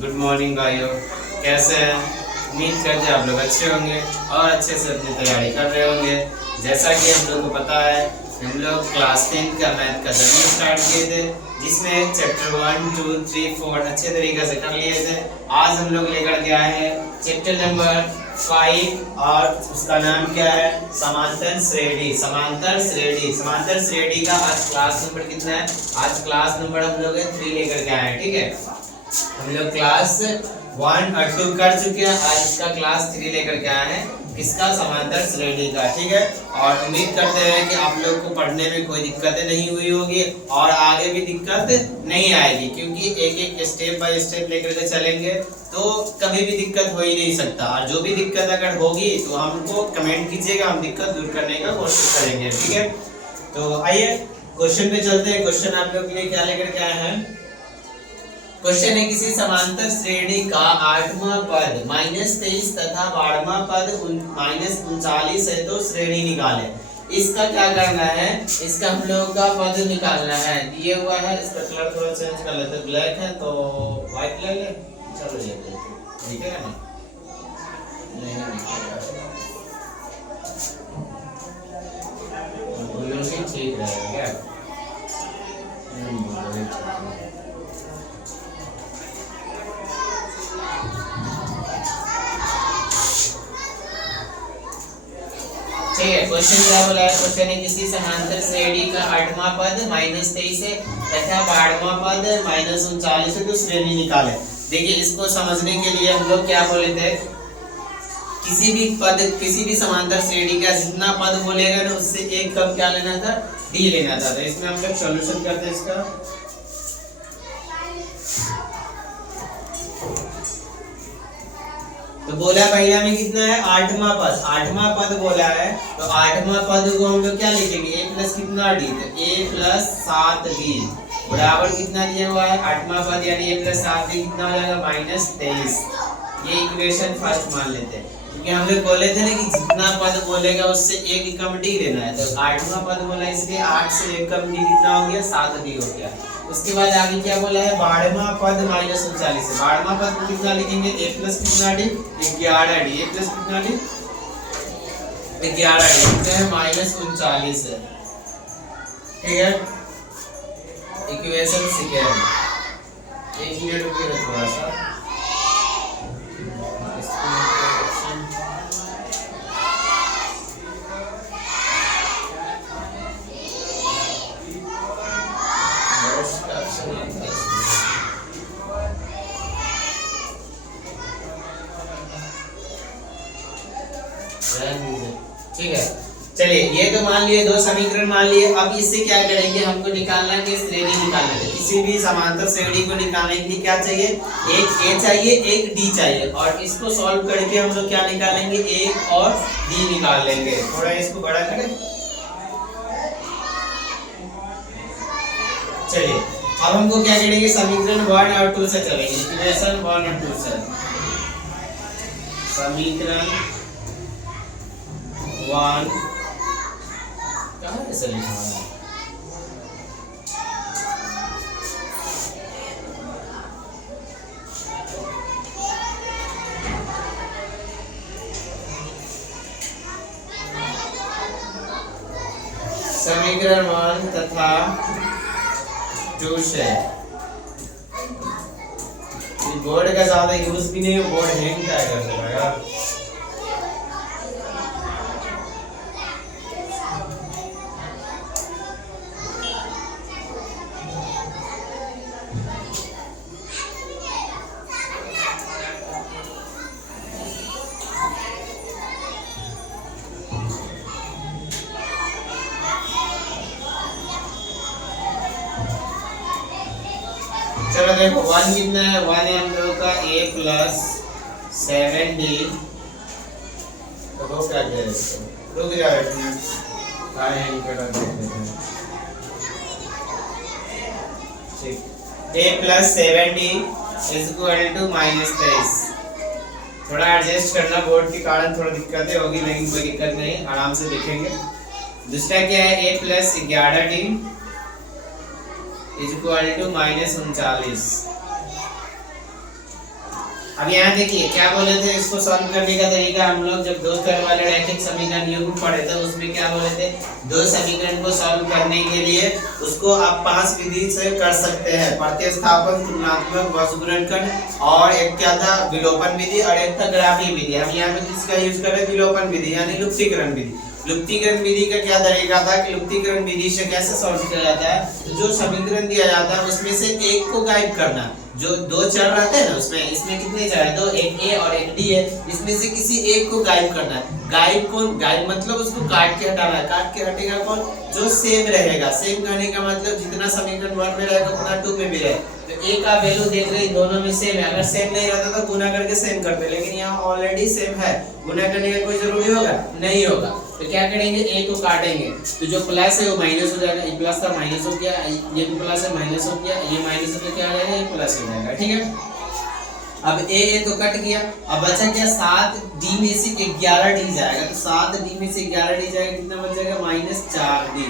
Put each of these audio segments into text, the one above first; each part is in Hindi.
गुड मॉर्निंग भाइयों, कैसे हैं? उम्मीद करते हैं आप लोग अच्छे होंगे और अच्छे से अपनी तैयारी कर रहे होंगे। जैसा कि हम लोग को पता है, हम लोग क्लास 10 का मैथ का जर्नी स्टार्ट किए थे, जिसमें चैप्टर 1, 2, 3, 4 अच्छे तरीके से कर लिए थे। आज हम लोग लेकर के आए हैं चैप्टर नंबर 5 और उसका नाम क्या है? समांतर श्रेणी। समांतर श्रेणी, समांतर श्रेणी का आज क्लास नंबर कितना है? आज क्लास नंबर हम लोग 3 लेकर के आए हैं। ठीक है, हम लोग क्लास 1 और 2 कर चुके हैं, आज इसका क्लास 3 लेकर के आए हैं, इसका समांतर श्रेणी का। ठीक है, और उम्मीद करते हैं कि आप लोग को पढ़ने में कोई दिक्कतें नहीं हुई होगी और आगे भी दिक्कत नहीं आएगी, क्योंकि एक एक स्टेप बाय स्टेप लेकर के चलेंगे तो कभी भी दिक्कत हो ही नहीं सकता। और जो भी दिक्कत अगर होगी तो हमको कमेंट कीजिएगा, हम दिक्कत दूर करने का कोशिश करेंगे। ठीक है, तो आइए क्वेश्चन पे चलते हैं। क्वेश्चन आप लोग के लिए क्या लेकर के आए हैं? क्वेश्चन है, किसी समांतर श्रेणी का 8वां पद -23 तथा 12वां पद -39 है तो श्रेणी निकालें। इसका क्या करना है? इसका हम लोग का पद निकालना है। दिए हुआ है, इसका कलर थोड़ा चेंज कर लेते हैं, ब्लैक है तो व्हाइट ले ले। चलो ये ठीक है ना? नहीं ठीक रहेगा क्या? ठीक है, क्वेश्चन क्या बोला है? क्वेश्चन है, किसी समांतर श्रेणी का 8वां पद -23 है तथा 12वां पद -39 है तो श्रेणी निकाले। देखिए, इसको समझने के लिए हम लोग क्या बोले थे, किसी भी समांतर श्रेणी का जितना पद बोलेगा ना, उससे एक कम क्या लेना था? डी लेना था। तो इसमें हम लोग सॉल्यूशन करते हैं इसका। तो बोला पहला में कितना है? 8वां पद। 8वां पद बोला है तो 8वां पद को हम लोग क्या लिखेंगे? a प्लस कितना डी? तो a प्लस 7d बराबर कितना दिया हुआ है? 8वां पद यानी a प्लस 7d कितना हो जाएगा? -23। ये इक्वेशन फर्स्ट मान लेते हैं, क्योंकि हम लोग बोले थे ना कि जितना पद बोलेगा उससे एक कम डी लेना है। तो 8वां पद बोला, इसलिए 8 से एक कम डी कितना हो गया? 7d हो गया। उसके बाद आगे क्या बोला है? 12वां पद -39 है। 12वां पद को कितना लिखेंगे? a प्लस कितना डी? 11d। a प्लस कितना डी? 11d कितना है? -39 है। ठीक है, इक्वेशन सेकंड। एक मिनट रुकिए थोड़ा सा। ठीक है, चलिए ये तो मान लिए, दो समीकरण मान लिए। अब इससे क्या करेंगे? हमको निकालना है श्रेणी निकालना है। किसी भी समांतर श्रेणी को निकालने के लिए क्या चाहिए? एक a चाहिए, एक d चाहिए, और इसको सॉल्व करके हम लोग क्या निकालेंगे? a और d निकाल लेंगे। थोड़ा इसको बड़ा करें। चलिए, अब हमको क्या करेंगे? समीकरण 1 और 2 से चलेंगे। इक्वेशन 1 और 2 से। समीकरण 1 कहाँ ऐसा लिखा हुआ है? समीकरण 1 तथा 2 से। बोर्ड का ज्यादा यूज भी नहीं, बोर्ड हैंग क्या कर देगा। चलो देखो, 1 कितना है? 1 है हम लोगों का a प्लस 7d। तो वो क्या कह रहे हैं? रुक जा रहे हैं, ठीक। a plus 7d is equal to -23। थोड़ा एडजस्ट करना, बोर्ड के कारण थोड़ा दिक्कतें होगी, लेकिन कोई दिक्कत नहीं, आराम से देखेंगे। दूसरा क्या है? a plus 11d is equal to -39। अब यहाँ देखिए क्या बोले थे, इसको सॉल्व करने का तरीका हम लोग जब दो स्तर वाले रैखिक समीकरण युग्म पढ़े थे उसमें क्या बोले थे, दो समीकरण को सॉल्व करने के लिए उसको आप 5 विधि से कर सकते हैं, प्रतिस्थापन, तुलनात्मक, वर्गीकरण, और एक क्या था विलोपन विधि, और एक था ग्राफी विधि। हम यहाँ पे किसका यूज कर रहे हैं, विलोपन विधि यानी लुप्तीकरण विधि। लुप्तीकरण विधि का क्या तरीका था कि लुप्तीकरण विधि से कैसे सॉल्व किया जाता है, तो जो समीकरण दिया जाता है उसमें से एक को गायब करना, जो दो चर रहते हैं ना उसमें, इसमें कितने चर है, दो, एक ए और एक डी है, इसमें से किसी एक को गायब करना है। गायब कौन, गायब मतलब उसको काट के हटाना है, काट के हटेगा कौन, जो सेम रहेगा। सेम कहने का मतलब जितना समीकरण 1 में रहेगा उतना 2 में भी रहे। तो ए का वैल्यू देख रहे दोनों में सेम है, अगर सेम नहीं रहता तो गुना करके सेम करते, लेकिन यहाँ ऑलरेडी सेम है, गुना करने का कोई जरूरी होगा नहीं होगा। तो क्या करेंगे, ए को काटेंगे तो जो प्लस है वो माइनस हो जाएगा, ये प्लस था माइनस हो गया, ये भी प्लस है माइनस हो गया, ये माइनस हो गया, क्या आ जाएगा, ये प्लस हो जाएगा। ठीक है, अब ए तो कट गया, अब बचा क्या, 7 डी में से 11 डी जाएगा, तो 7 डी में से 11 डी जाएगा, कितना बच जाएगा, -4 d,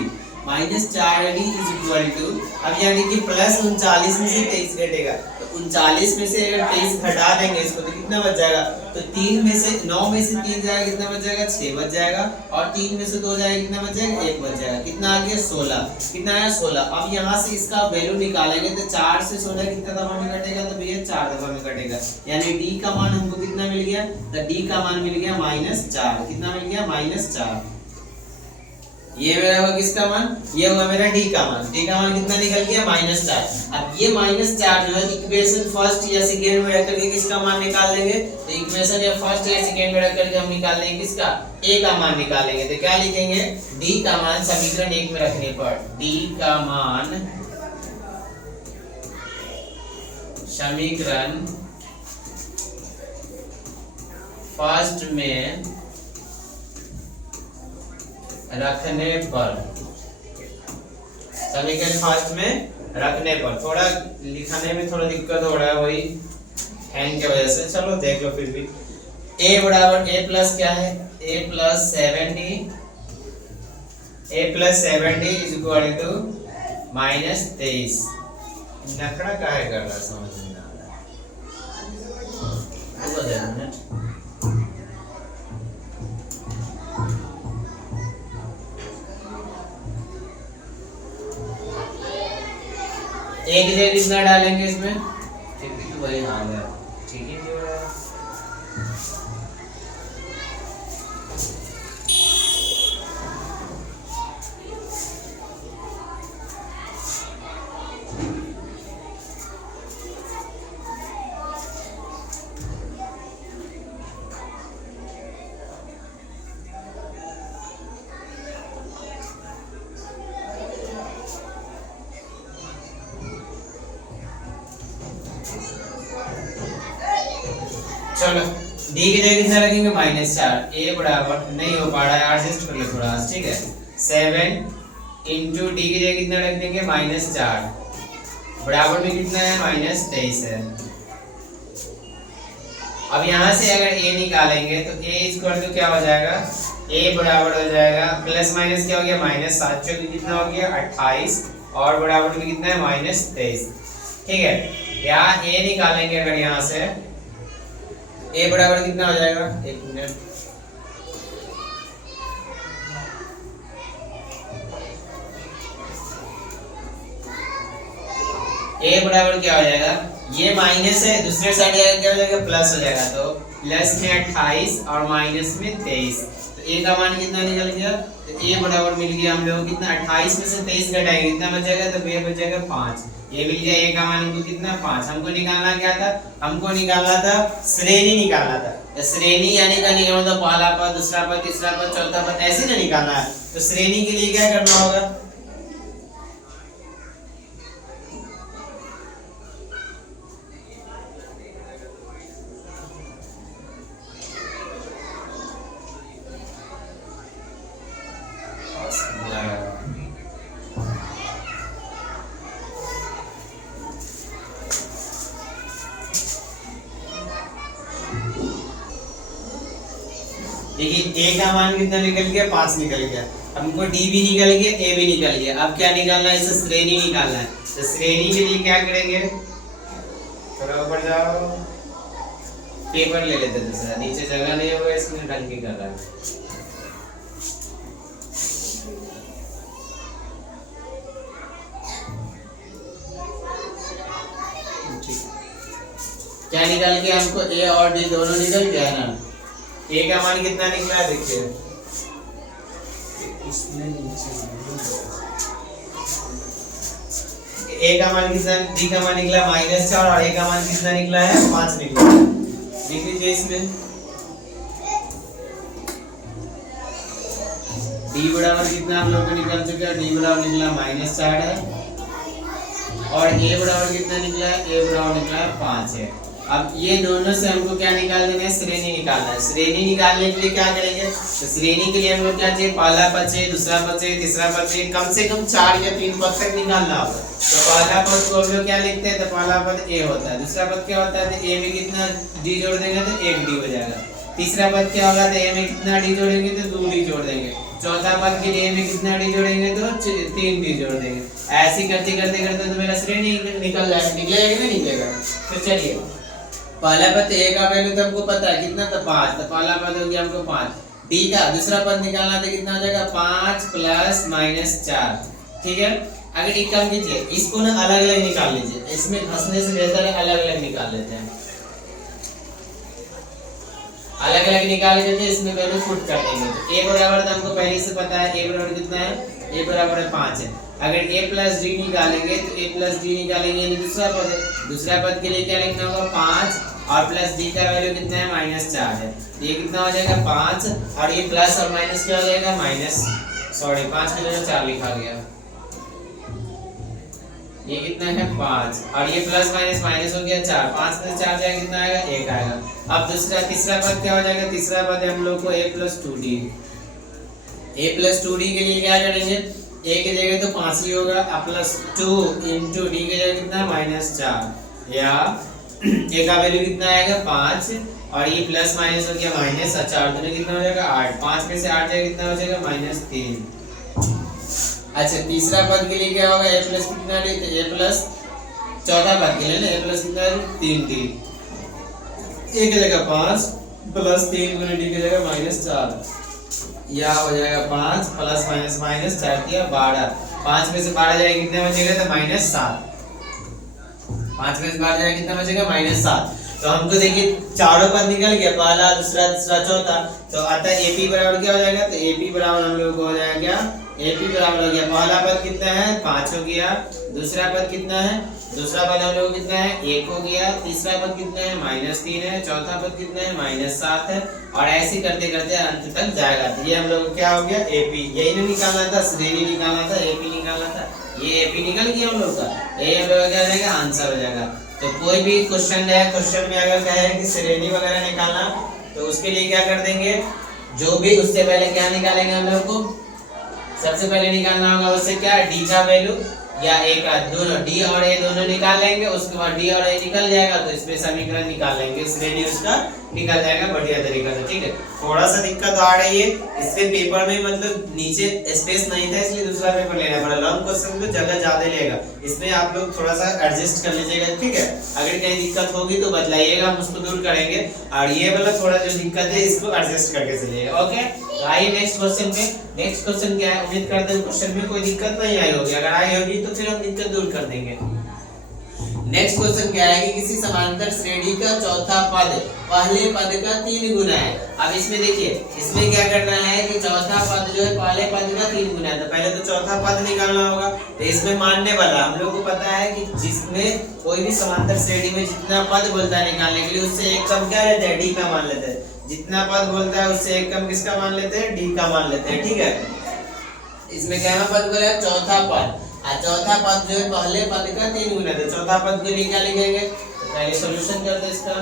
-4 d is equal to, अब यानी कि प्लस 39 में से 23 घटेगा, तो 39 में से अगर 23 घटा देंगे इसको तो कितना बच जाएगा, तो 3 में से 9 में से 3 जाएगा, कितना बच जाएगा, 6 बच जाएगा, और 3 में से 2 जाएगा, कितना बच जाएगा, 1 बच जाएगा, कितना आ गया, 16, कितना आया, 16। अब यहाँ से इसका वैल्यू निकालेंगे तो 4 से 16 कितना दफा में कटेगा, तो भैया 4 दफा में कटेगा, यानी डी का मान हमको कितना मिल गया, तो डी का मान मिल गया -4, कितना मिल गया, -4। ये मेरा हुआ किसका मान, ये हुआ मेरा डी का मान, डी का मान कितना निकल गया, -4। अब ये -4 जो है इक्वेशन फर्स्ट या सेकंड में रख करके किसका मान निकाल लेंगे, तो इक्वेशन या फर्स्ट या सेकंड में रख करके हम निकाल लेंगे किसका, ए का मान निकालेंगे। तो क्या लिखेंगे, डी का मान समीकरण 1 में रखने पर, डी का मान समीकरण फर्स्ट में रखने पर, समीकरण फर्स्ट में रखने पर, थोड़ा लिखने में थोड़ा दिक्कत हो रहा है वही हैंग की वजह से, चलो देख लो फिर भी। a बराबर a प्लस क्या है, a plus 7d, a plus 7d is equal to -23। नखरा काहे कर रहा समझ नहीं आ रहा है, एक जगह कितना डालेंगे इसमें, फिर भी तो वही हाल है, ठीक है नहीं हो रहा है। चलो डी की जगह कितना रखेंगे, -4, ए बराबर नहीं हो पा रहा है, एडजस्ट कर ले थोड़ा, ठीक है, 7 इंटू डी की जगह कितना रख देंगे, -4 बराबर में कितना है, -23 है। अब यहाँ से अगर ए निकालेंगे तो ए इक्वल टू क्या हो जाएगा, ए बराबर हो जाएगा प्लस माइनस क्या हो गया, -7 चौकी कितना हो गया, 28, और बराबर में कितना है, -23। ठीक है, यहाँ ए निकालेंगे अगर यहाँ से, ए बराबर कितना हो जाएगा, एक मिनट, ए बराबर क्या हो जाएगा, ये माइनस है, दूसरे साइड क्या हो जाएगा, प्लस हो जाएगा, तो प्लस में 28 और माइनस में 23, तो ए का मान कितना निकल गया, तो ए बराबर मिल गया हम लोग कितना, 28 में से 23 घटाएंगे कितना बचेगा, तो ये बचेगा 5, ये मिल गया, ए का मान हमको कितना, 5। हमको निकालना क्या था, हमको निकालना था श्रेणी निकालना था, तो श्रेणी यानी का निकालना था पहला पद, दूसरा पद, तीसरा पद, चौथा पद, ऐसे ना निकालना है। तो श्रेणी के लिए क्या करना होगा, देखिए ए का मान कितना निकल गया, 5 निकल गया, हमको डी भी निकल गया, ए भी निकल गया। अब क्या निकालना है, इसे श्रेणी निकालना है। तो श्रेणी के लिए क्या करेंगे, थोड़ा ऊपर जाओ, पेपर ले लेते दूसरा, नीचे जगह नहीं होगा इसमें, ढंग की कर रहा है। क्या निकल के हमको ए और डी दोनों निकल गया ना। ए का मान कितना निकला है देखिए, ए का मान कितना, डी का मान निकला -4 और ए का मान कितना निकला है 5 निकला। देख लीजिए इसमें डी बराबर कितना हम लोग को निकल चुका है, डी बराबर निकला -4 है और ए बराबर कितना निकला है, ए बराबर निकला है 5 है। अब ये दोनों से हमको क्या निकाल देना है, श्रेणी निकालना है। श्रेणी निकालने के लिए क्या करेंगे, तो श्रेणी के लिए हम लोग क्या चाहिए, पहला पद चाहिए, दूसरा पद चाहिए, तीसरा पद चाहिए, कम से कम 4 या 3 पद तक निकालना होगा। तो पहला पद को हम लोग क्या लिखते हैं, तो पहला पद ए होता है। दूसरा पद क्या होता है, तो ए में कितना डी जोड़ देंगे तो 1 डी हो जाएगा। तीसरा पद क्या होगा, तो ए में कितना डी जोड़ेंगे तो 2 डी जोड़ देंगे। चौथा पद के लिए में कितना डी जोड़ेंगे तो 3 डी जोड़ देंगे। ऐसे करते करते करते तो मेरा श्रेणी निकल जाएगा, निकलेगा कि नहीं निकलेगा। तो चलिए पहला पद ए का वैल्यू तो हमको पता है कितना, तो 5, तो पहला पद हो गया हमको 5। डी का दूसरा पद निकालना तो कितना हो जाएगा, 5 + -4। ठीक है, अगर एक काम कीजिए, इसको ना अलग अलग निकाल लीजिए, इसमें घसने से बेहतर है अलग अलग निकाल लेते हैं। अलग अलग निकाल लेते हैं, इसमें वैल्यू पुट कर देंगे। तो ए बराबर तो हमको पहले से पता है, ए बराबर कितना है, ए बराबर है 5 है। अगर a + d निकालेंगे तो a + d निकालेंगे, यानी दूसरा पद है। दूसरा पद के लिए क्या लिखना होगा, 5 और प्लस d का वैल्यू कितना है, -4 है। ये कितना हो जाएगा 5 और ये प्लस और माइनस क्या हो जाएगा, 5 की जगह 4 लिखा गया। ये कितना है 5 और ये प्लस माइनस हो गया 4, 5 में 4 जाएगा कितना आएगा, 1 आएगा। अब तीसरा पद क्या हो जाएगा, तीसरा पद है हम लोग को a + 2d। a + 2d के लिए क्या करेंगे, a की जगह तो 5 ही होगा, +2 * d की जगह कितना -4, या a का वैल्यू कितना आएगा 5 और ये प्लस माइनस हो गया माइनस, 4 दूनी कितना हो जाएगा 8, 5 में से 8 जाएगा कितना हो जाएगा -3। अच्छा तीसरा पद के लिए क्या होगा, a + कितना d, तो a + चौथा पद के लिए ना a + कितना 3d, a की जगह 5 + 3 * d की जगह -4, या हो जाएगा 5 + -4 किया 12। 5 में से 12 जाएगा कितना बचेगा, तो -7। 5 में से 12 जाएगा कितना बचेगा, -7। तो हमको देखिए चारों पद निकल गया, पहला दूसरा तीसरा चौथा। तो अतः AP बराबर क्या हो जाएगा, तो AP बराबर हम लोग को हो जाएगा, AP बराबर हो गया, पहला पद कितना है 5 हो गया, दूसरा पद कितना है, दूसरा पद हम लोग कितना है 1 हो गया, तीसरा पद कितना है -3 है, चौथा पद कितना है -7 है, और ऐसे करते करते अंत तक जाएगा। तो ये हम लोग क्या हो गया AP, यही नहीं निकालना था, श्रेणी निकालना था, AP निकालना था, ये AP निकल गया हम लोग का। ये हम लोग क्या हो जाएगा, आंसर हो जाएगा। तो कोई भी क्वेश्चन है, क्वेश्चन में अगर कहे कि श्रेणी वगैरह निकालना, तो उसके लिए क्या कर देंगे, जो भी उससे पहले क्या निकालेंगे हम लोग को, सबसे पहले निकालना होगा उससे क्या, डी का वैल्यू या ए का, दोनों डी और ए दोनों निकाल लेंगे। उसके बाद डी और ए निकल जाएगा तो इसमें समीकरण निकाल लेंगे, श्रेणी उसका निकल जाएगा बढ़िया तरीके से। ठीक है, थोड़ा सा दिक्कत आ रही है इससे, पेपर में मतलब नीचे स्पेस नहीं था इसलिए दूसरा पेपर लेना पड़ा। लॉन्ग क्वेश्चन में जगह ज्यादा लेगा, इसमें आप लोग थोड़ा सा एडजस्ट कर लीजिएगा। ठीक है, अगर कहीं दिक्कत होगी तो बतलाइएगा, हम उसको दूर करेंगे। और ये वाला थोड़ा जो दिक्कत है इसको एडजस्ट करके चलिएगा। ओके, तो आइए नेक्स्ट क्वेश्चन पे। नेक्स्ट क्वेश्चन क्या है, उम्मीद करते हैं क्वेश्चन में कोई दिक्कत नहीं आई होगी, अगर आई होगी तो फिर हम दिक्कत दूर कर देंगे। नेक्स्ट क्वेश्चन क्या है कि किसी समांतर श्रेणी का चौथा पद पहले पद का 3 गुना है। अब इसमें देखिए, इसमें क्या करना है कि चौथा पद जो है पहले पद का 3 गुना है, तो पहले तो चौथा पद निकालना होगा। तो इसमें मानने वाला हम लोग को पता है कि जिसमें कोई भी समांतर श्रेणी में जितना पद बोलता है निकालने के लिए, उससे एक कम क्या लेते हैं, डी का मान लेते हैं। जितना पद बोलता है उससे एक कम किसका मान लेते हैं, डी का मान लेते हैं। ठीक है, इसमें क्या पद बोला है, चौथा पद, और चौथा पद जो है पहले पद का 3 गुना है। तो चौथा पद के लिए क्या लिखेंगे, तो पहले सॉल्यूशन करते हैं इसका।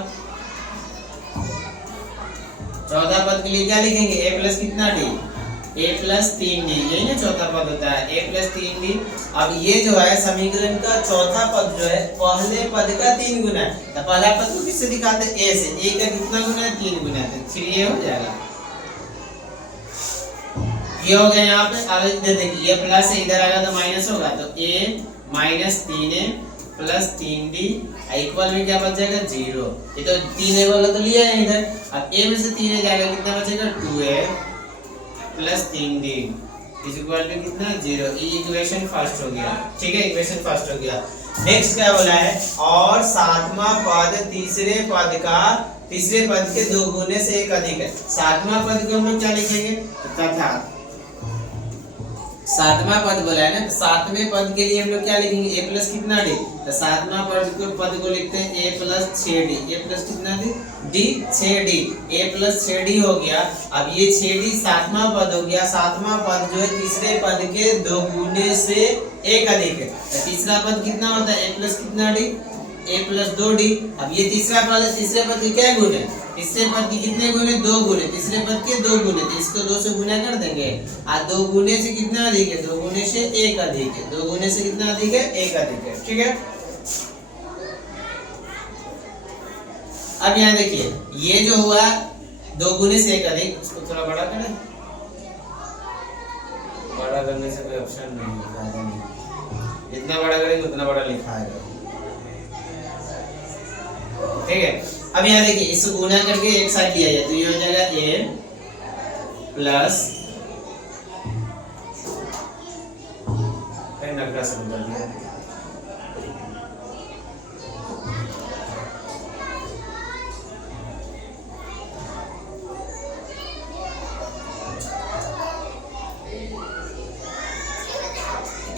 चौथा पद के लिए क्या लिखेंगे, a + कितना d, a + 3d, यही ना चौथा पद होता है, a + 3d। अब ये जो है समीकरण का चौथा पद जो है पहले पद का 3 गुना है। तो पहला पद को किससे दिखाते हैं, a से। a का कितना गुना है, 3 गुना है, तो 3a हो जाएगा। ये हो गया यहाँ पे। अब देखिए ये प्लस है, इधर आएगा तो माइनस होगा, तो a - 3a plus 3d equal में क्या बच जाएगा 0। ये तो 3a वाला तो लिया है इधर, अब a में से 3a जाएगा कितना बचेगा 2a plus 3d is equal to कितना 0। ये इक्वेशन फर्स्ट हो गया, ठीक है, इक्वेशन फर्स्ट हो गया। नेक्स्ट क्या बोला है, और सातवां पद तीसरे पद के 2 गुने से एक अधिक है। सातवां पद को हम लोग क्या लिखेंगे, तथा सातवां पद बोला है ना, तो सातवें पद के लिए हम लोग क्या लिखेंगे, a प्लस कितना d, तो सातवां पद को लिखते हैं a plus 6d, a plus कितना d 6d, a plus 6d हो गया। अब ये 6d सातवां पद हो गया। सातवां पद जो है तीसरे पद के 2 गुने से एक अधिक है, तो तीसरा पद कितना होता है a प्लस कितना d, a प्लस 2d। अब ये तीसरा पद है, तीसरे पद के क्या गुण है, तीसरे पद के कितने गुने 2 गुने, तीसरे पद के 2 गुने, तो इसको 2 से गुना कर देंगे। आ 2 गुने से कितना अधिक है, 2 गुने से 1 अधिक है, 2 गुने से कितना अधिक है 1 अधिक है, ठीक है। अब यहाँ देखिए ये जो हुआ 2 गुने से 1 अधिक, इसको थोड़ा बड़ा करें, बड़ा करने से कोई ऑप्शन नहीं, जितना बड़ा करेंगे उतना बड़ा लिखा है, ठीक है। अब यहाँ देखिए इसको गुना करके एक साइड लिया जाए तो ये हो जाएगा a प्लस नगरा से बदल दिया,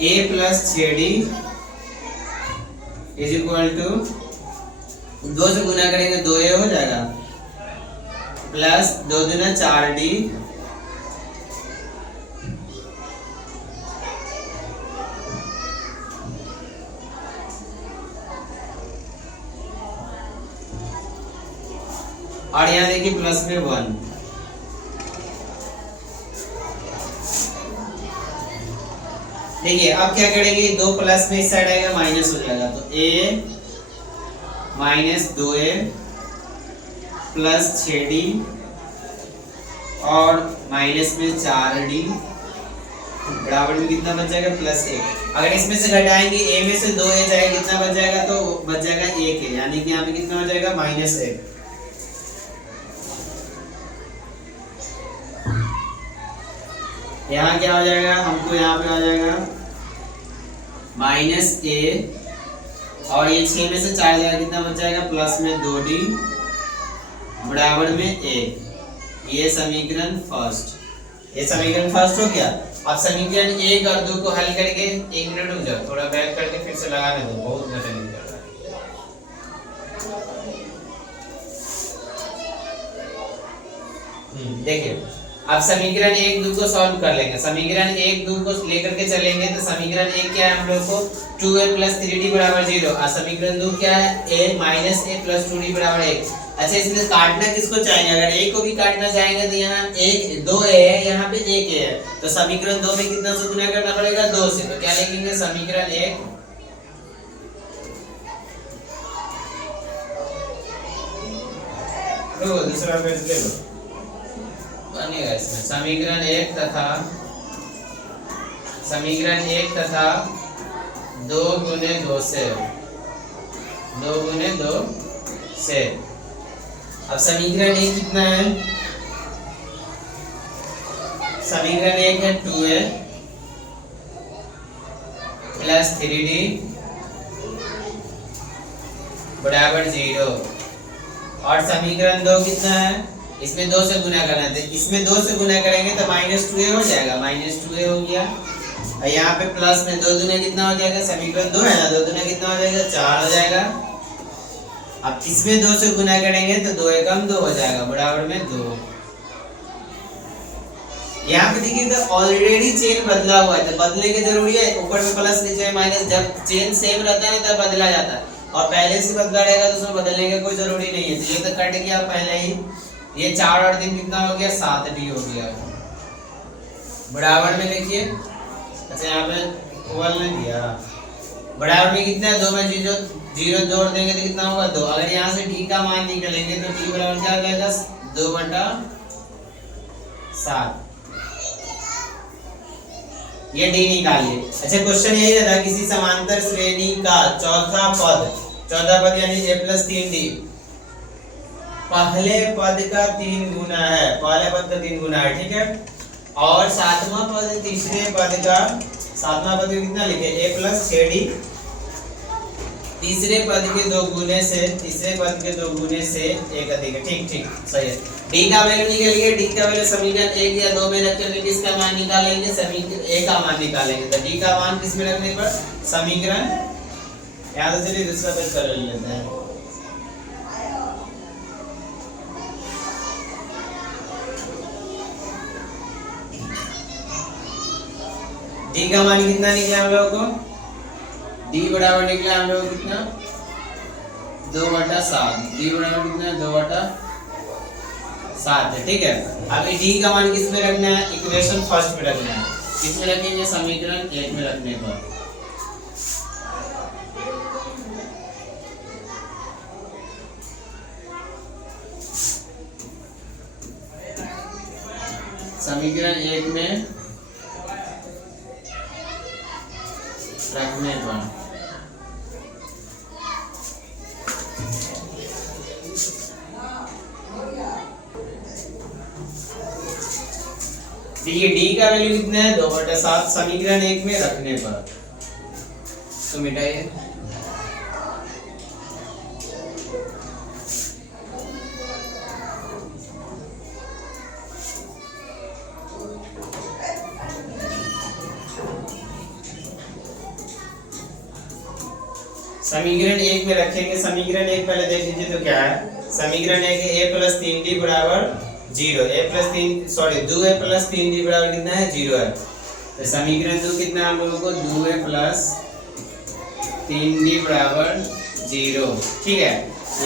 a plus 6d is equal to 2 से गुना करेंगे 2a हो जाएगा प्लस 2 दूना 4d और यहाँ देखिए प्लस में 1। देखिए अब क्या करेंगे, 2 प्लस में इस साइड आएगा माइनस हो जाएगा, तो a minus 2a plus 6d और माइनस में 4d बराबर में कितना बच जाएगा प्लस 1। अगर इसमें से घटाएंगे a में से 2a जाएगा, कितना बच जाएगा, तो बच जाएगा 1 है, यानी कि यहाँ पे कितना हो जाएगा माइनस 1। यहाँ क्या हो जाएगा, हमको यहाँ पे आ जाएगा माइनस a और ये 6 में से 4 जाएगा, कितना बच जाएगा प्लस में 2d बराबर में 1। ये समीकरण फर्स्ट, ये समीकरण फर्स्ट हो गया। अब समीकरण 1 और 2 को हल करके 1 मिनट रुक जाओ, थोड़ा बैक करके फिर से लगाने दो, बहुत नटंगी कर रहा है। देखिए अब समीकरण 1 2 को सॉल्व कर लेंगे। समीकरण 1 2 को लेकर के चलेंगे तो समीकरण 1 क्या है हम लोग को 2a प्लस 3d बराबर 0 और समीकरण 2 क्या है a minus a plus 2d बराबर 1। अच्छा इसमें काटना किसको चाहेंगे, अगर a को भी काटना चाहेंगे तो यहाँ 1 2a है, यहाँ पे 1a है, तो समीकरण 2 में कितना से गुना करना पड़ेगा 2 से, तो क्या लिखेंगे समीकरण 1 लो दूसरा पेज ले लो बनेगा इसमें समीकरण 1 तथा 2 गुने 2 से 2 गुने 2 से। अब समीकरण 1 कितना है, समीकरण 1 है 2a प्लस 3d बराबर 0 और समीकरण 2 कितना है, इसमें 2 से गुना करना है, इसमें 2 से गुना करेंगे तो माइनस 2a हो जाएगा, माइनस 2a हो गया और यहाँ पे प्लस में 2 दूना कितना हो जाएगा, समीकरण 2 है ना, 2 दूना कितना हो जाएगा 4 हो जाएगा। अब इसमें 2 से गुना करेंगे तो 2 एकम 2 हो जाएगा बराबर में 2। यहाँ पे देखिए तो ऑलरेडी चेन बदला हुआ है, तो बदलने की जरूरी है, ऊपर में प्लस नीचे में माइनस, जब चेन सेम रहता है तब बदला जाता है और पहले से बदला रहेगा तो उसमें बदलने का कोई जरूरी नहीं है। तो ये तो कट गया पहले ही, ये 4 और 3 कितना हो गया 7d हो गया बराबर में देखिए। अच्छा यहाँ पे ओवल नहीं दिया, बराबर में कितना है 2 में 0 जोड़ देंगे तो कितना होगा 2। अगर यहाँ से d का मान निकालेंगे तो d बराबर क्या हो जाएगा 2/7। ये डी निकालिए। अच्छा क्वेश्चन यही रहता किसी समांतर श्रेणी का चौथा पद यानी a प्लस 3d पहले पद का 3 गुना है, पहले पद का 3 गुना है, ठीक है। और सातवां पद तीसरे पद का, सातवां पद कितना लिखे a प्लस 6d तीसरे पद के 2 गुने से, तीसरे पद के 2 गुने से एक अधिक है। ठीक ठीक सही है। डी का वैल्यू निकालिए। डी का वैल्यू समीकरण 1 या 2 में रख कर किसका मान निकालेंगे? समीकरण a का मान निकालेंगे। तो डी का मान किस में रखने पर? समीकरण, याद से दूसरा पेज कर लेते हैं। डी का मान कितना निकला हम लोगों को? डी बराबर निकला हम लोग कितना? 2/7। डी बराबर कितना? 2/7 है, ठीक है। अब डी का मान किस में रखना है? इक्वेशन फर्स्ट में रखना है। किस में रखेंगे? समीकरण 1 में रखने पर। समीकरण 1 में रखने पर देखिए डी का वैल्यू कितना है? 2/7 समीकरण 1 में रखने पर। तो मिटाइए। समीकरण 1 में रखेंगे। समीकरण 1 पहले देख लीजिए तो क्या है। समीकरण 1 है a प्लस 3d बराबर 0। a plus 3 sorry 2a plus 3d बराबर कितना है? 0 है। तो समीकरण 2 कितना है हम लोगों को? 2a प्लस 3d बराबर 0, ठीक है।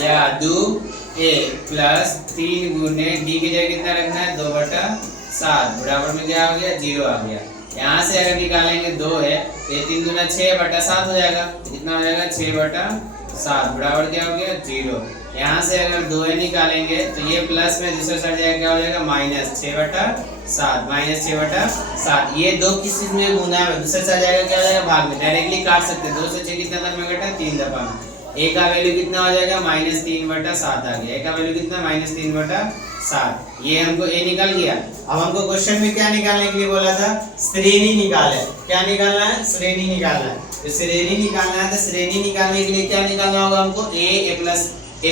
या 2a प्लस 3 गुने d की जगह कितना रखना है? 2/7 बराबर में क्या आ गया? 0 आ गया। यहाँ से अगर निकालेंगे 2 है तो ये 3 गुना 6/7 हो जाएगा। कितना हो जाएगा? 6/7 बराबर क्या हो गया? 0। यहाँ से अगर 2a निकालेंगे तो ये प्लस में दूसरा साइड जाएगा, क्या हो जाएगा? -6/7 -6/7। ये 2 किस चीज में गुना है? दूसरा साइड जाएगा, क्या हो जाएगा? भाग में। डायरेक्टली काट सकते हैं। 2 से 6 कितना दर में घटा? 3 दफा में। a का वैल्यू कितना हो जाएगा? -3/7 आ गया। a का वैल्यू कितना? -3/7। ये हमको a निकल गया। अब हमको क्वेश्चन में क्या निकालने के लिए बोला था? श्रेणी निकाले। क्या निकालना है? श्रेणी निकालना है। तो श्रेणी निकालना है तो श्रेणी निकालने के लिए क्या निकालना होगा हमको? a plus d a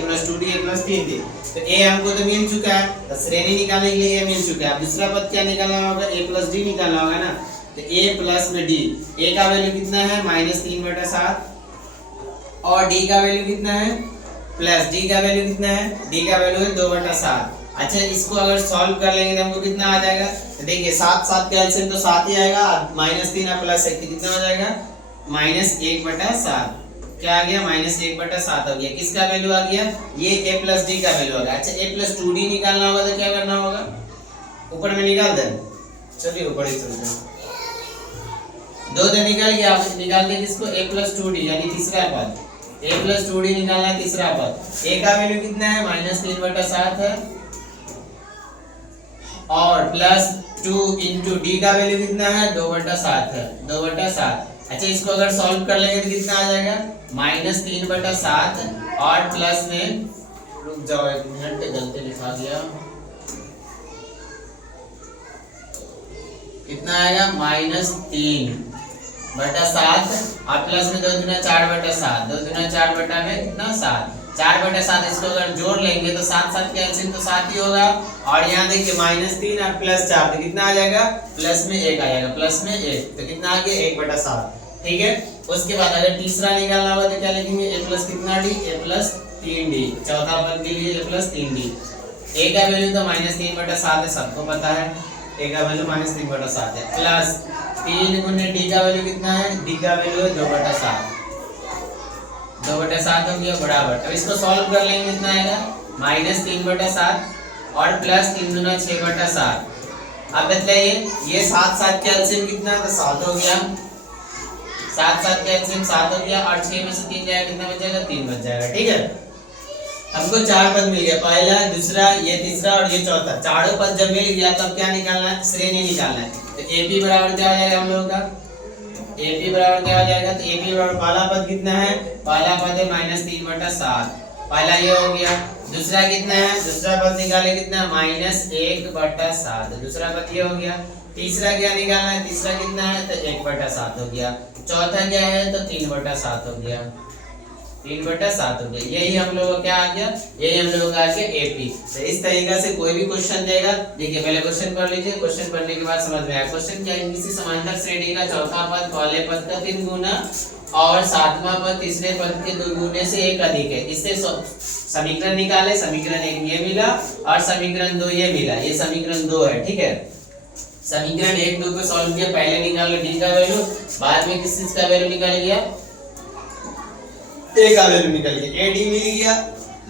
plus 2d a plus 3d। तो a हमको तो मिल चुका है, तो श्रेणी निकालने के लिए a मिल चुका है। अब दूसरा पद क्या निकालना होगा? a प्लस d निकालना होगा ना। तो a प्लस में d, a का वैल्यू कितना है? -3/7 और d का वैल्यू कितना है? प्लस d का वैल्यू कितना है? d का वैल्यू है 2/7। अच्छा इसको अगर सॉल्व कर लेंगे तो हमको कितना आ जाएगा? तो देखिए 7 का एलसीएम तो 7 ही आएगा। -3 और प्लस 1 कितना हो जाएगा? -1/7। क्या आ गया? -1/7 हो गया। किसका वैल्यू आ गया? ये a प्लस d का वैल्यू आ गया। अच्छा a प्लस 2d निकालना होगा तो क्या करना होगा? ऊपर में निकाल दें। चलिए ऊपर ही चलते हैं। 2 तो निकल गया। निकाल के किसको? a प्लस 2d यानी तीसरा पद। a प्लस 2d निकालना है तीसरा पद। a का वैल्यू कितना है? -3/7 है और प्लस 2 इंटू d का वैल्यू कितना है? 2/7 है। 2/7। अच्छा इसको अगर सॉल्व कर लेंगे तो कितना आ जाएगा? -3/7 और प्लस में, रुक जाओ 1 मिनट, गलती लिखा दिया। कितना आएगा? -3/7 और प्लस में 2 दूना 4/7। 2 दूना 4 बटा में कितना? 7। 4/7 इसको अगर जोड़ लेंगे तो 7 का एलसीएम तो 7 ही होगा। और यहाँ देखिए -3 और प्लस 4 तो कितना आ जाएगा? प्लस में 1 आ जाएगा। प्लस में 1 तो कितना आ गया? 1/7, ठीक है। उसके बाद अगर तीसरा निकालना होगा तो क्या लिखेंगे? a प्लस कितना d? a plus 3d। चौथा पद के लिए a प्लस 3d। a का वैल्यू तो -3/7 है, सबको पता है। a का वैल्यू -3/7 है। प्लस 3 गुने d का वैल्यू कितना है? d का वैल्यू है 2/7। 2/7 हो गया बराबर। अब इसको सॉल्व कर लेंगे, कितना आएगा? -3/7 और प्लस 3 दूना 6/7। अब बताइए ये 7 का एलसीएम कितना है? तो 7 हो गया। 7 का एलसीएम 7 हो गया और 6 में से 3 जाएगा, कितना बच जाएगा? 3 बच जाएगा, ठीक है। हमको 4 पद मिल गया, पहला, दूसरा, ये तीसरा और ये चौथा। चारों पद जब मिल गया तब क्या निकालना है? श्रेणी निकालना है। तो AP बराबर क्या हो जाएगा हम लोगों का, AP बराबर क्या हो जाएगा, तो AP बराबर पहला पद कितना है, पहला पद है -3/7, पहला ये हो गया। दूसरा कितना है, दूसरा पद निकाले कितना, -1/7, दूसरा पद ये हो गया। तीसरा क्या निकालना है, तीसरा कितना है, तो 1/7 हो गया। चौथा क्या है, तो 3/7 हो गया, 3/7 हो गया। यही हम लोगों का क्या आ गया, यही हम लोगों का आ गया AP। तो इस तरीके से कोई भी क्वेश्चन देगा, देखिए पहले क्वेश्चन पढ़ लीजिए, क्वेश्चन पढ़ने के बाद समझ में आया। क्वेश्चन क्या है, किसी समांतर श्रेणी का चौथा पद पहले पद का 3 गुना और सातवां पद तीसरे पद के 2 गुने से 1 अधिक है। इससे समीकरण निकाले, समीकरण 1 ये मिला और समीकरण 2 ये मिला, ये समीकरण 2 है, ठीक है। समीकरण 1 2 को सॉल्व किया, पहले निकाल लो d का वैल्यू, बाद में किस चीज का वैल्यू निकाल गया, a का वैल्यू निकल गया, AD मिल गया।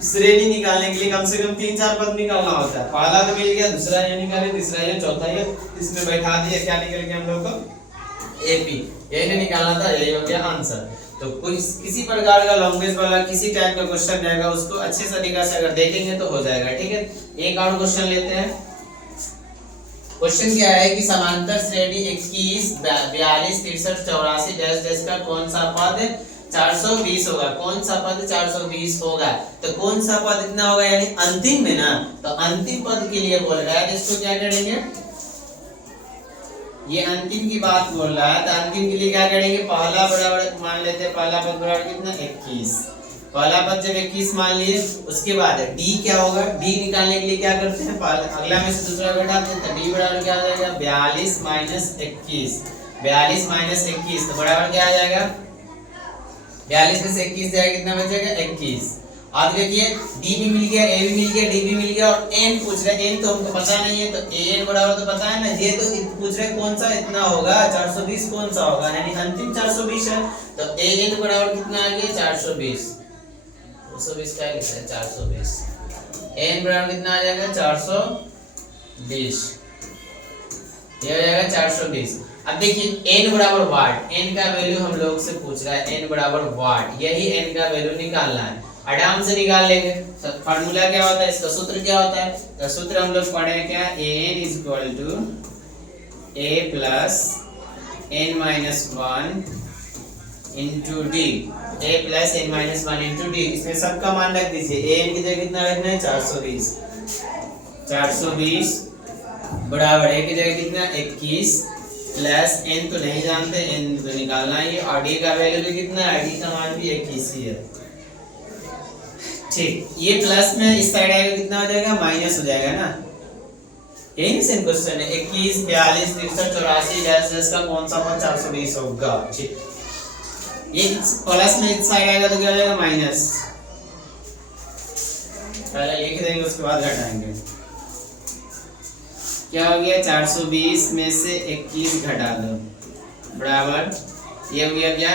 श्रेणी निकालने के लिए कम से कम 3-4 पद निकालना होता है। पहला तो मिल गया, दूसरा ये निकाले, तीसरा ये, चौथा ये, इसमें बैठा दिए, क्या निकल गया हम लोग को, AP। यही निकालना था, यही हो गया आंसर। तो कोई किसी प्रकार का लैंग्वेज वाला किसी टाइप का क्वेश्चन रहेगा, उसको अच्छे तरीके से अगर देखेंगे तो हो जाएगा, ठीक है। एक और क्वेश्चन लेते हैं। क्वेश्चन क्या है कि समांतर श्रेणी 21 42 63 84 डैश डैश का कौन सा पद 420 होगा, कौन सा पद 420 होगा। तो कौन सा पद इतना होगा, यानी अंतिम में ना, तो अंतिम पद के लिए बोल रहा है, तो इसको क्या करेंगे, ये अंतिम की बात बोल रहा है, तो अंतिम के लिए क्या करेंगे, पहला बराबर मान लेते हैं, पहला पद बराबर कितना 21, पहला पद जब 21 मान लिए, उसके बाद D क्या होगा, D निकालने के लिए क्या करते हैं, अगला में से दूसरा घटाते हैं, तो D बराबर क्या आ जाएगा 42 - 21, 42 - 21, तो बराबर क्या आ जाएगा, 42 में से 21 जाएगा, कितना बचेगा 21। अब देखिए D भी मिल गया, A भी मिल गया, D भी मिल गया और N पूछ रहे हैं, N तो हमको पता नहीं है, तो AN बराबर तो पता है ना, ये तो पूछ रहे कौन सा इतना होगा 420 कौन सा होगा, यानी अंतिम 420 है, तो AN बराबर कितना आ गया 420, 220 क्या लिखा है 420, AN बराबर कितना आ जाएगा 420, ये हो जाएगा 420। अब देखिए n बराबर वाट, n का वैल्यू हम लोग से पूछ रहा है, n बराबर वाट, यही n का वैल्यू निकालना है, आराम से निकाल लेंगे। फार्मूला क्या होता है, इसका सूत्र क्या होता है, तो सूत्र हम लोग पढ़े क्या, an = a + n-1 into d, a + n-1 into d, इसमें सबका मान रख दीजिए। an की जगह कितना रखना है 420, 420 बराबर a की जगह कितना 21 प्लस n तो नहीं जानते, n तो निकालना है, और d का वैल्यू भी कितना है, d का मान भी 21 ही है, ठीक। ये प्लस में इस साइड आएगा, कितना हो जाएगा माइनस हो जाएगा ना, यही सेम क्वेश्चन है। 21 42 63 84 डैश डैश का कौन सा पद 420 होगा, ठीक। ये प्लस में इस साइड आएगा तो क्या हो जाएगा माइनस, पहले लिख देंगे उसके बाद घटाएंगे। क्या हो गया 420 में से 21 घटा दो बराबर, ये हो गया क्या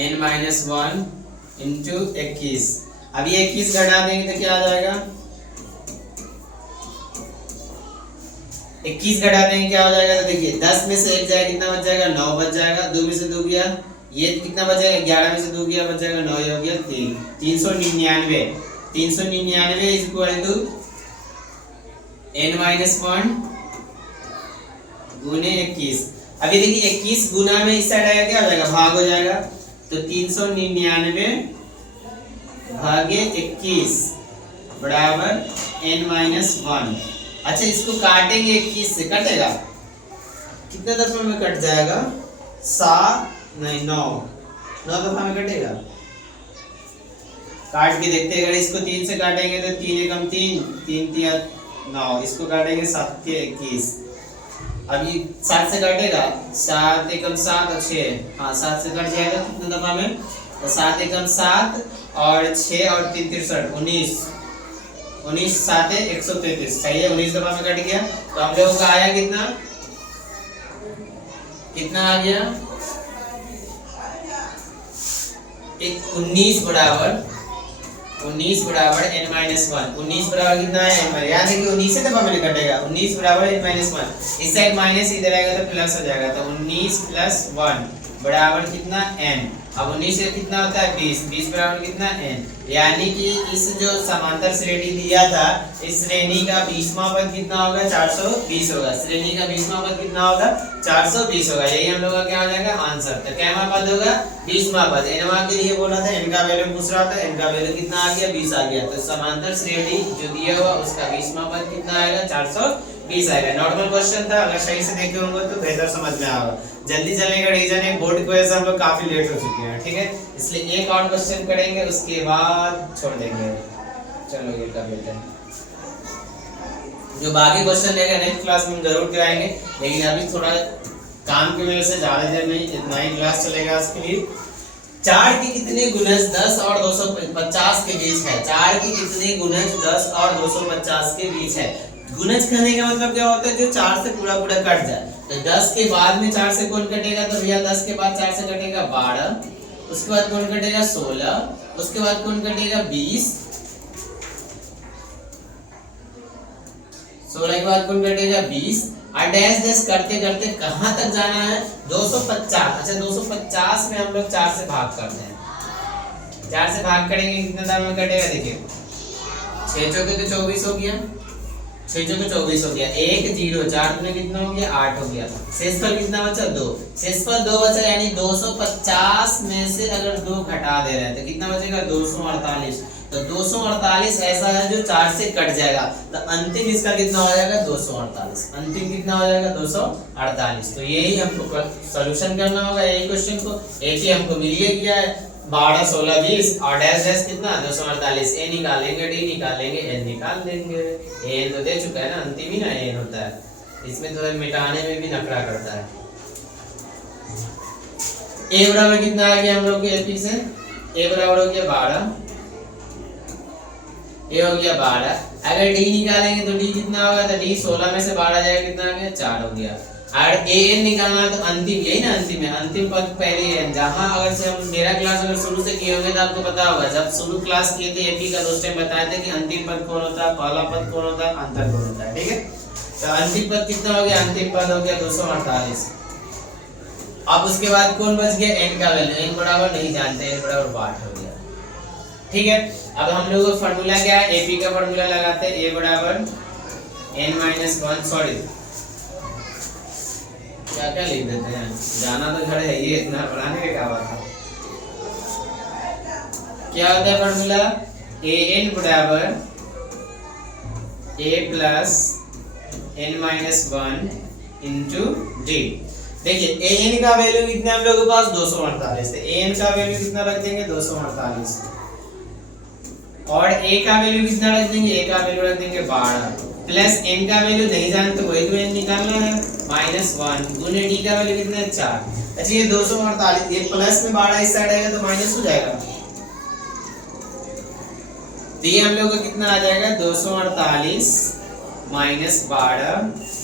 n-1 इंटू 21। अब ये 21 घटा देंगे तो क्या आ जाएगा, 21 घटा देंगे क्या हो जाएगा, तो देखिए 10 में से 1 जाएगा, कितना बच जाएगा 9 बच जाएगा, 2 में से 2 गया, ये कितना बच जाएगा 11 में से 2 गया, बच जाएगा 9, ये हो गया 3, 399, 399 = n-1 गुने 21। अभी देखिए 21 गुना में इस साइड आएगा, क्या हो जाएगा भाग हो जाएगा, तो 399 भागे 21 बराबर n-1। अच्छा इसको काटेंगे 21 से, कटेगा कितने दफा में कट जाएगा, 9 दफा में कटेगा। काट के देखते हैं, अगर इसको 3 से काटेंगे तो 3 एकम 3, 3 तिया 9, इसको काटेंगे 7 तिया 21। अभी 7 से काटेगा, 7 एकम 7 और 6, हाँ 7 से कट जाएगा कितने दफा में, तो 7 एकम 7 और 6 और 3 63 19, 19 7 133, सही है, 19 दफा में कट गया। तो हम लोगों का आया कितना, कितना आ गया 19 बराबर n-1, 19 बराबर कितना है, याद है कि 19 से दफा में कटेगा, 19 बराबर n-1, इस साइड माइनस इधर आएगा तो प्लस हो जाएगा, तो 19 + 1 बराबर कितना n। अब 19 से कितना होता है 20, 20 बराबर कितना n। यानी कि इस जो समांतर श्रेणी दिया था इस श्रेणी का 20वां पद कितना होगा 420 होगा। श्रेणी का 20वां पद कितना होगा 420 होगा। यही हम लोग का क्या हो जाएगा आंसर। तो कैवा पद होगा 20वां पद। एनवा के लिए बोला था, n का वैल्यू पूछ रहा था, n का वैल्यू कितना आ गया 20 आ गया। तो समांतर श्रेणी जो दिया हुआ उसका 20वां पद कितना आएगा 420 आएगा। नॉर्मल क्वेश्चन था, अगर सही से देखे होंगे तो बेहतर समझ में आएगा। जल्दी चलने का रीजन है बोर्ड की वजह से हम लोग काफी लेट हो चुके हैं, ठीक है, इसलिए एक और क्वेश्चन करेंगे उसके बाद छोड़ देंगे। चलो ये कर लेते हैं, जो बाकी क्वेश्चन रहेगा नेक्स्ट क्लास में हम जरूर कराएंगे, लेकिन अभी थोड़ा काम की वजह से ज्यादा देर नहीं, इतना ही क्लास चलेगा आज के लिए। 4 के कितने गुणज 10 और 250 के बीच है। 4 के कितने गुणज 10 और 250 के बीच है। गुणज करने का मतलब क्या होता है, जो 4 से पूरा पूरा कट जाए। तो 10 के बाद में 4 से कौन कटेगा, तो भैया 10 के बाद 4 से कटेगा 12, उसके बाद कौन कटेगा 16, उसके बाद कौन कटेगा 20, 16 के बाद कौन कटेगा 20, और डैश डैश करते करते कहां तक जाना है 250। अच्छा 250 में हम लोग 4 से भाग करते हैं। 4 से भाग करेंगे कितना दाम में कटेगा, देखिए 6 चौके तो 24 हो गया, 6 चौके 24 हो गया, 1 0 4 में कितना हो गया 8 हो गया। शेषफल कितना बचा 2, शेषफल 2 बचा, यानी 250 में से अगर 2 घटा दे रहे हैं तो कितना बचेगा 248। तो 248 ऐसा है जो 4 से कट जाएगा, तो अंतिम इसका कितना हो जाएगा 248। अंतिम कितना हो जाएगा 248। तो यही हमको सॉल्यूशन करना होगा यही क्वेश्चन को। एक ही हमको मिल गया है 12 16 20 और डैश डैश कितना 248। ए निकालेंगे, डी निकालेंगे, एन निकाल लेंगे। एन तो दे चुका है ना, अंतिम ही ना एन होता है, इसमें तो मिटाने में भी नखरा करता है। ए बराबर कितना आ गया हम लोग के एपी से, ए बराबर हो गया 12, ये हो गया 12। अगर डी निकालेंगे तो डी कितना होगा, तो डी 16 में से 12 जाएगा कितना आ गया 4 हो गया। और ए एन निकालना है तो अंतिम, यही ना अंतिम है, अंतिम पद पहले एन। जहां अगर से हम मेरा क्लास अगर शुरू से किए होंगे तो आपको पता होगा, जब शुरू क्लास किए थे एपी का उस टाइम बताए थे कि अंतिम पद कौन होता है, पहला पद कौन होता है, अंतर कौन होता है, ठीक है। तो अंतिम पद कितना हो गया, अंतिम पद हो गया 248। अब उसके बाद कौन बच गया, एन का वैल्यू, एन बराबर नहीं जानते, एन बराबर 8 हो गया, ठीक है। अब हम लोग का फार्मूला क्या है, एपी का फार्मूला लगाते हैं, ए बराबर n-1, सॉरी क्या क्या लिख देते हैं, जाना तो घर है ये, इतना बनाने का क्या बात है। क्या होता है फार्मूला, an बराबर a plus n-1 into D. देखिए an का वैल्यू कितना हम लोग के पास 248 है, an का वैल्यू कितना रख देंगे 248, और a का वैल्यू कितना रख देंगे, a का वैल्यू रख देंगे 12, प्लस n का वैल्यू नहीं जानते वही तो n निकालना है, -1 गुने d का वैल्यू कितना है 4। अच्छा ये 248, ये प्लस में 12 इस साइड आएगा तो माइनस हो जाएगा, तो ये हम लोग का कितना आ जाएगा 248 माइनस 12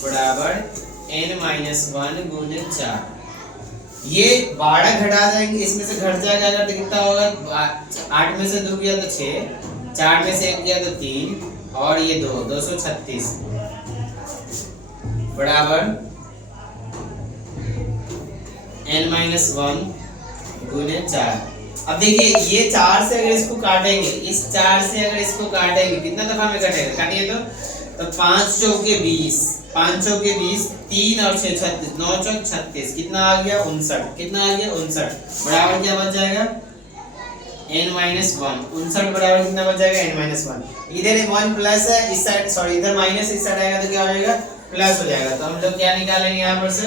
बराबर n-1 गुने 4। ये 12 घटा जाएंगे, इसमें से घट जाएगा अगर तो कितना होगा, 8 में से 2 गया तो 6, 4 में से 1 गया तो 3, और ये 236 बराबर n-1 गुने 4। अब देखिए ये 4 से अगर इसको काटेंगे, इस 4 से अगर इसको काटेंगे कितना दफा में कटेगा, काटिए तो 5 चौके 20, 5 चौके 20, 3 और 6 36, 9 चौक 36, कितना आ गया 59, कितना आ गया 59 बराबर क्या बच जाएगा n-1, 59 बराबर कितना बच जाएगा n-1। इधर 1 प्लस है इस साइड, सॉरी इधर माइनस इस साइड आएगा तो क्या हो जाएगा प्लस हो जाएगा। तो हम लोग क्या निकालेंगे यहाँ पर से,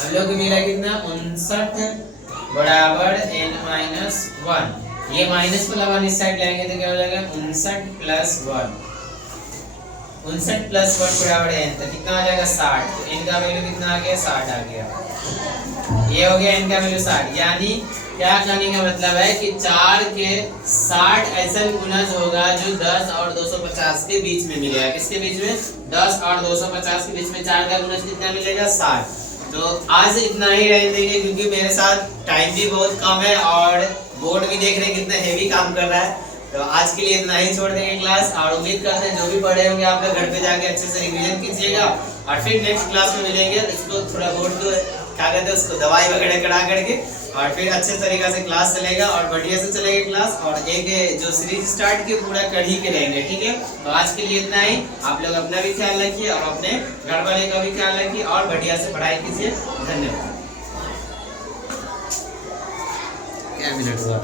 हम लोग को मिला कितना 59 बराबर n-1, ये माइनस वाला 1 इस साइड लाएंगे तो क्या हो जाएगा 59 प्लस 1, 59 प्लस 1 बराबर n, तो कितना आ जाएगा 60। तो n का वैल्यू कितना आ गया 60 आ गया, ये हो गया n का वैल्यू 60। यानी क्या कहने का मतलब है कि 4 के 60 ऐसा गुणज होगा जो 10 और 250 के बीच में मिलेगा। किसके बीच में, 10 और 250 के बीच में 4 का गुणज कितना मिलेगा 60। तो आज इतना ही रहने देंगे क्योंकि मेरे साथ टाइम भी बहुत कम है और बोर्ड भी देख रहे हैं कितना हेवी काम कर रहा है। तो आज के लिए इतना ही छोड़ देंगे क्लास, और उम्मीद करते हैं जो भी पढ़े होंगे आप लोग घर पे जाके अच्छे से रिवीजन कीजिएगा और फिर नेक्स्ट क्लास में मिलेंगे। इसको थोड़ा बोर्ड को क्या कहते हैं उसको, दवाई वगैरह करा करके, और फिर अच्छे तरीके से क्लास चलेगा और बढ़िया से चलेगा क्लास। और एक जो सीरीज स्टार्ट की पूरा कर ही के रहेंगे, ठीक है। तो आज के लिए इतना ही। आप लोग अपना भी ख्याल रखिए और अपने घर वाले का भी ख्याल रखिए और बढ़िया से पढ़ाई कीजिए। धन्यवाद। क्या मिनट हुआ?